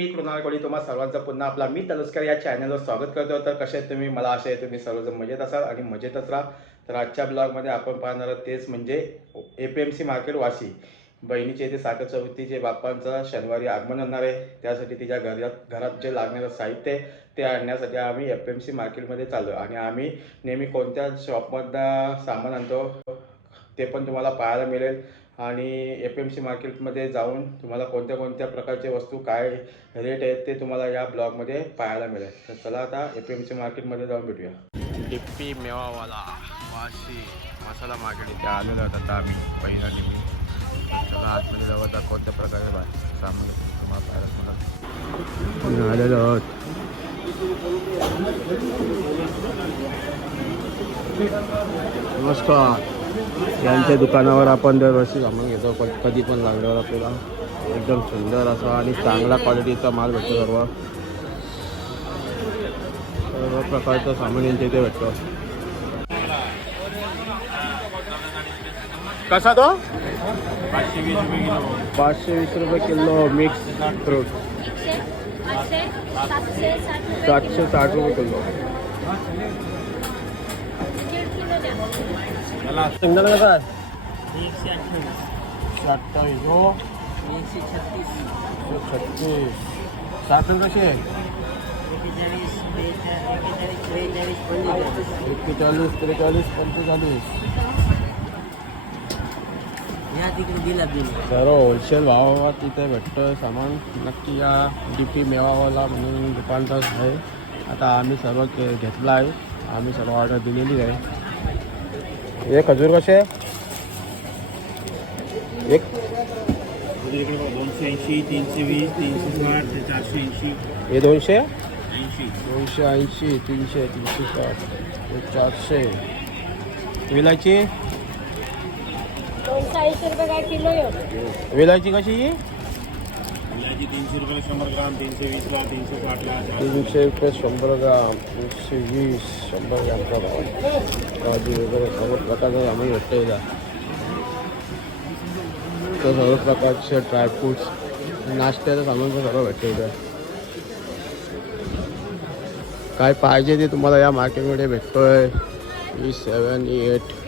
मी कृणाल कोळी तुम्हा सर्वांचं पुन्हा आपला मी तलस्कर या चॅनलवर स्वागत करतो. तर कसे तुम्ही? मला असे तुम्ही सर्वजण मजेत असाल आणि मजेतच राहा. तर आजच्या ब्लॉगमध्ये आपण पाहणार आहोत तेच म्हणजे A P M C market Vashi. बहिणीचे इथे साखर चौथीचे बाप्पांचं शनिवारी आगमन होणार आहे. त्यासाठी तिच्या घरात घरात जे लागणारं साहित्य आहे ते आणण्यासाठी आम्ही एफ एम सी मार्केटमध्ये चाललो आणि आम्ही नेहमी कोणत्या शॉपमधनं सामान आणतो? ते पण तुम्हाला पाहायला मिळेल. आणि एफ एम सी मार्केटमध्ये जाऊन तुम्हाला कोणत्या कोणत्या प्रकारचे वस्तू काय रेट आहेत ते तुम्हाला या ब्लॉगमध्ये पाहायला मिळेल. तर चला आता एफ एम सी मार्केटमध्ये जाऊन भेटूया. डिप्पी मेवावाला वाशी मसाला मार्केट इथे आलेलो आहोत आता आम्ही पहिला नेहमी. चला आतमध्ये जाऊ आता कोणत्या प्रकारे सामान तुम्हाला पाहायला मिळेल. आलेलो आहोत. नमस्कार. यांच्या दुकानावर आपण दरवर्षी सामान घेतो. पण कधी पण लागल्यावर आपल्याला एकदम सुंदर असा आणि चांगला क्वालिटीचा माल भेटतो सर्व. सर्व प्रकारचं सामान यांच्या इथे भेटतो. कसा तो? पाचशे वीस रुपये किलो मिक्स फ्रूट सातशे साठ रुपये किलो. त्याला शेंगदाणा कसा आहे एकशे अठ्ठावीस अठ्ठावीस हो एकशे छत्तीस छत्तीस साखर कशी कसे आहे एकेचाळीस त्रेचाळीस पंचेचाळीस एक्केचाळीस त्रेचाळीस पंचेचाळीस या तिकडे दिला बिल सर्व होलसेल भावात इथे भेटतं सामान. नक्की या डी पी मेवावाला म्हणून दुकानदार आहे. आता आम्ही सर्व के घेतला आहे आम्ही सर्व ऑर्डर दिलेली आहे. एक खजूर कसे एक। दोनशे ऐंशी तीनशे वीस तीनशे साठ चारशे ऐंशी हे दोनशे ऐंशी दोनशे ऐंशी तीनशे तीनशे साठ चारशे। विलायची? दोनशे ऐंशी रुपये काय किलो येऊ विलायची कशी मुलाची तीनशे रुपये शंभर ग्राम तीनशे वीसला तीनशे साठला तीनशे रुपये शंभर ग्राम तीनशे वीस शंभर ग्रामचा भाव भाजी वगैरे सर्व प्रकारचा सामान भेटतं तर सर्व प्रकारचे ड्रायफ्रुट्स नाश्त्याचं सामान पण सर्व भेटतं इथं. काय पाहिजे ते तुम्हाला या मार्केटमध्ये भेटतोय. ई सेवन ई एट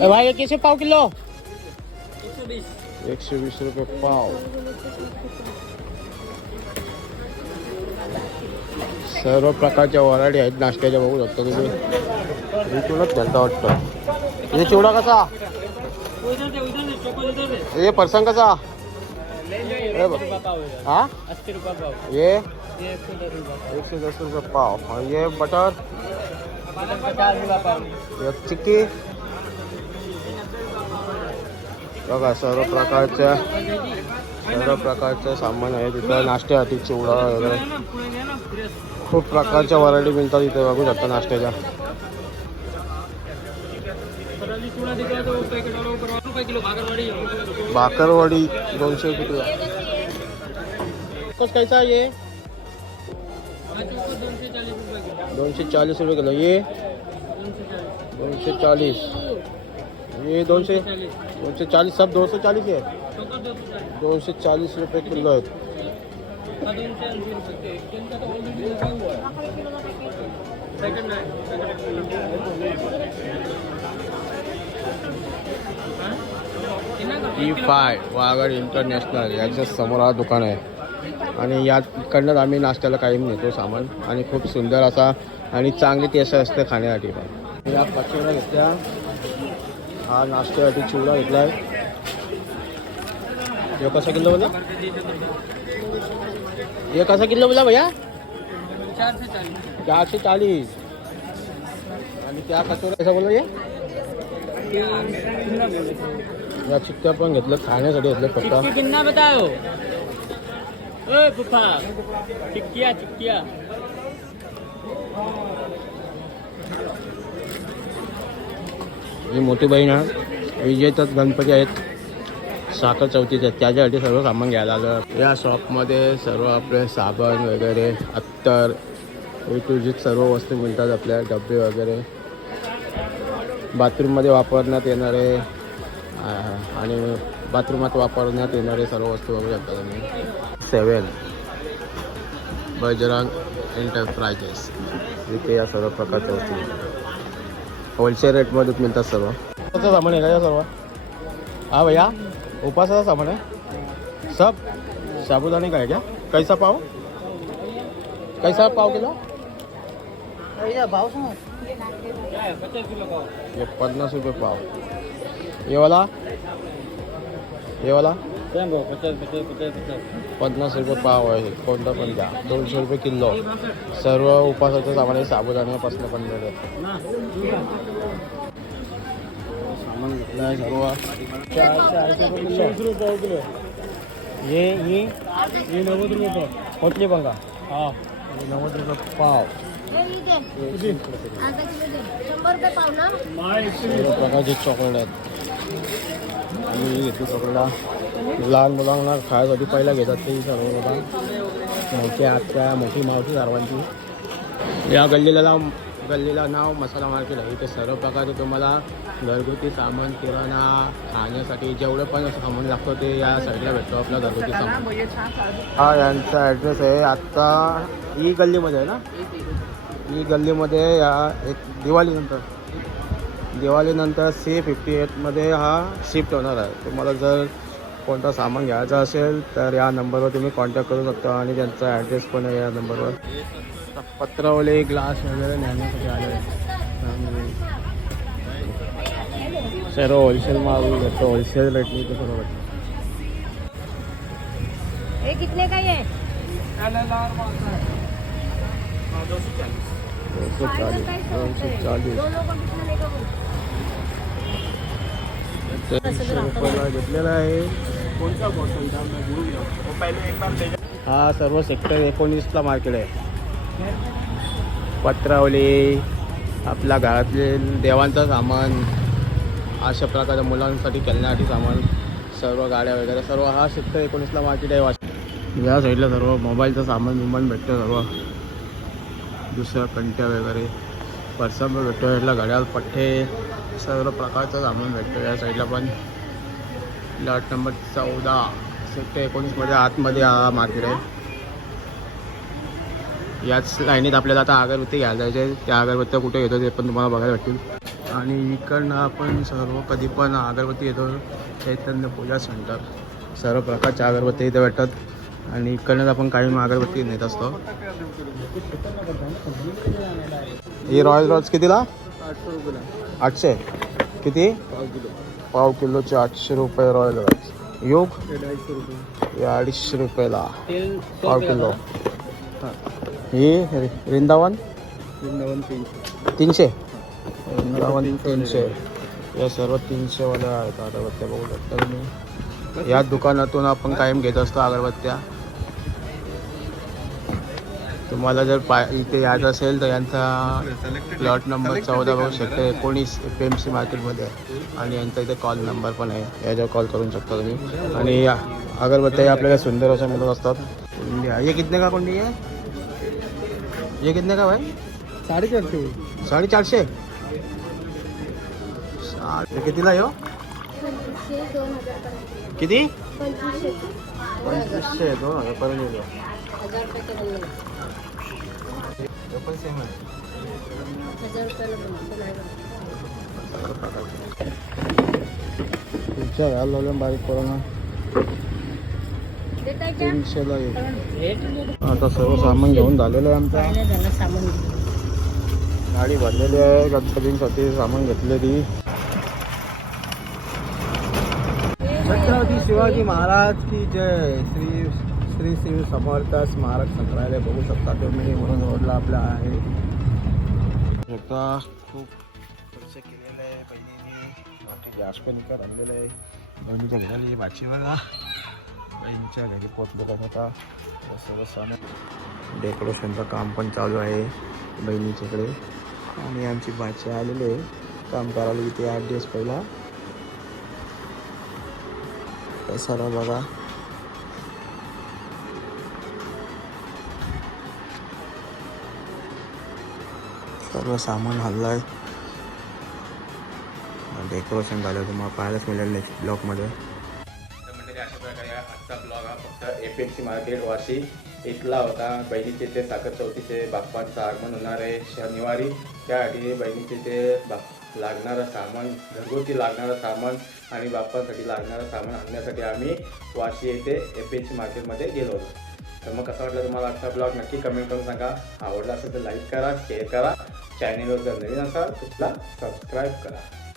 भाई कैसे पाव किलो. एकशे वीस. एकशे वीस रुपये पाव। सर्व प्रकारच्या वराडी आहेत नाश्त्याच्या बघू शकता तुम्ही. इथूनच घालता वाटतं. हे चिवडा कसा? हे परसंग कसा? हे बघ. हा? ये एकशे दस रुपये पाव. ये बटर? चिक्की? बघा सर्व प्रकारच्या सर्व प्रकारचं सामान आहे तिथं. नाश्त्यासाठी चिवडा वगैरे. खूप प्रकारच्या व्हरायटी मिळतात इथे. बघू शकता नाश्त्याच्या. भाकरवाडी दोनशे रुपये किलो. कस कैसा ये? दोनशे चाळीस रुपये किलो. ये? दोनशे चाळीस. ये दोनशे दोनशे चाळीस सब दो सौ चाळीस आहे दोनशे चाळीस रुपये किलो आहेत ई फाय वागड इंटरनॅशनल याच्या समोर हा दुकान आहे. आणि याकडनंच आम्ही नाश्त्याला काही नेतो सामान. आणि खूप सुंदर असा आणि चांगली टेस्ट असते खाण्यासाठी पण. या कचोऱ्या घेतल्या. हा नाश्त्यासाठी चिवडा घेतला कसा किलो बोला? हे कसा किलो बोला भैया? चारशे चाळीस आणि त्या कचोऱ्या कसा बोला हे या चिक्क्या पण घेतलं खाण्यासाठी घेतलं कितना बताओ? ओए पुप्पा चिक्किया चिक्किया ही मोठी बहीण आहे गणपती आहेत. साखर चौथीचे त्याच्यासाठी सर्व सामान घ्यायला आलं. या शॉपमध्ये सर्व आपले साबण वगैरे अत्तर ए टू जी सर्व वस्तू मिळतात आपल्या डबे वगैरे. बाथरूममध्ये वापरण्यात येणारे आणि बाथरूमात वापरण्यात येणारे सर्व वस्तू बघू शकता तुम्ही. Seven Bajrang enterprises. इथे या सर्व प्रकारच्या वस्तू मिळतात. होलसेल रेटमध्येच मिळतात सर्व. कसं सामान आहे का या सर्व? हा भैया उपासाचा सामान है सब साबुदाणे का है क्या? कैसा पाव? कैसा पाव किलो? ये पन्नास रुपये पाव. ये वाला? ये वाला? पन्नास रुपये पाव आहे. कोणता पण द्या दोनशे रुपये किलो. सर्व उपासाचं सामान आहे. साबुदाण्यापासून पण मिळत. सामान घेतलं आहे सर्व. चारशे रुपये किलो. ये ये ये नव्वद रुपये पाव. कुठली बघा हा. नव्वद रुपये पाव. हे रुपये सर्व प्रकारचे चॉकलेट आहेत. मी घेतली चॉकलेट लहान मुलांना खायसाठी पहिला घेतात ते सर्व लोक मोठी आत्या मोठी मावशी सर्वांची. या गल्लीला गल्लीला नाव मसाला मार्केट आहे. इथे सर्व प्रकारचे तुम्हाला घरगुती सामान किराणा खाण्यासाठी जेवढं पण सामान लागतं ते या साईडला भेटतो आपला घरगुती सामान. हा यांचा ॲड्रेस आहे. आत्ता ही गल्लीमध्ये आहे ना? ही गल्लीमध्ये या एक दिवाळीनंतर दिवाळीनंतर सी फिफ्टी एटमध्ये हा शिफ्ट होणार आहे. तुम्हाला जर कोणता सामान घ्यायचा असेल तर या नंबरवर तुम्ही कॉन्टॅक्ट करू शकता आणि त्यांचा ॲड्रेस पण आहे या नंबरवर पत्रावले ग्लास वगैरे नेण्यासाठी आले सर्व होलसेल माल भेटतो होलसेल रेटनी ते सर्व हे कितने का ये? दोनशे चाळीस. दोनशे चाळीस. तीनशे रुपयाला घेतलेला आहे हा सर्व सेक्टर एकोणीसला मार्केट आहे. पत्रावली आपल्या घरातले देवांचं सामान अशा प्रकारच्या मुलांसाठी खेळण्यासाठी सामान सर्व गाड्या वगैरे सर्व हा सेक्टर एकोणीसला मार्केट आहे. वाशिम या साईडला सर्व मोबाईलचं सामान विमान भेटतं सर्व. दुसरं कंट्या वगैरे. पर्सा पण भेटतो याला घड्याळ पठ्ठे सर्व प्रकारचं सामान भेटतं या साईडला पण. लॉट नंबर चौदा सेक्टर एकोणीसमध्ये आतमध्ये हा मार्केट आहे. याच लाईनीत आपल्याला आता अगरबत्ती घ्यायला जायचे त्या अगरबत्त्या कुठे येतो ते पण तुम्हाला बघायला भेटतील. आणि इकडनं आपण सर्व कधी पण अगरबत्ती येतो चैतन्य पूजा सेंटर सर्व प्रकारच्या अगरबत्ती इथे भेटतात. आणि इकडनंच आपण काही अगरबत्ती नेत असतो. ही रॉयल रॉज कितीला? आठशे. किती? पाव किलोचे आठशे रुपये रॉयल रॉज योग? अडीचशे रुपयाला. पाव किलो. ही वृंदावन? तीनशे. वृंदावन तीनशे. या सर्व तीनशेवाल्या आहेत अगरबत्त्या बघू शकता तुम्ही. या दुकानातून आपण कायम घेत असतो अगरबत्त्या. तुम्हाला जर पाय इथे यायचं असेल तर यांचा प्लॉट नंबर चौदा बघू शकता. एकोणीस एफ एम सी मार्केटमध्ये आहे. आणि यांचा इथे कॉल नंबर पण आहे. याच्यावर कॉल करू शकता तुम्ही. आणि या अगरबत्त्या या आपल्याला सुंदर अशा मिळत असतात. कुंडी आहे. ये कितने का कुंडी आहे ये कितने का भाई? साडेचारशे. साडेचारशे? साडे कितीला हो? हजार पर्यंत. किती पंचवीसशे दोन हजारपर्यंत येतो हजार हे पण सेम आहे हजार रुपयाला बारीक कोरोना तीनशेला येईल आता सर्व सामान घेऊन झालेलं आहे आमचं. गाडी भरलेली आहे. गणपतींसाठी सामान घेतलेली. छत्रपती शिवाजी महाराज की जय. श्री श्री श्री समर्थ स्मारक संग्रहालय बघू शकता तुम्ही म्हणून रोडला आपला आहे. शकता खूप खर्च केलेला आहे बहिणीने. मोठी गॅस पण इकडे आणलेलं आहे. बहिणीच्या घराली भाची बघा. बहिणीच्या घरी पोचलो का होता. सर्व सण डेकोरेशनचं काम पण चालू आहे बहिणीच्याकडे. आणि आमची भाची आलेली आहे. काम करायला इथे आठ दिवस पहिला. सारा बघा. सर्व सामान हल्ला आहे डेकोरेशन झालं तुम्हाला पाहायलाच मिळेल नेक्स्ट ब्लॉकमध्ये बघा फक्त F M C market Vashi इथला होता. बहिणीचे ते साखर चौथीचे बाप्पांचं आगमन होणार आहे शनिवारी. त्यासाठी बहिणीचे ते बाप लागणारं सामान घरगुती लागणारं सामान आणि बाप्पांसाठी लागणारं सामान आणण्यासाठी आम्ही वाशी येथे एफ एम सी मार्केटमध्ये गेलो होतो. तर मग कसं वाटलं तुम्हाला आजचा ब्लॉग नक्की कमेंट करून सांगा. आवडला असेल तर लाईक करा शेअर करा. चॅनेलवर जर नवीन असाल तर तुला सबस्क्राईब करा.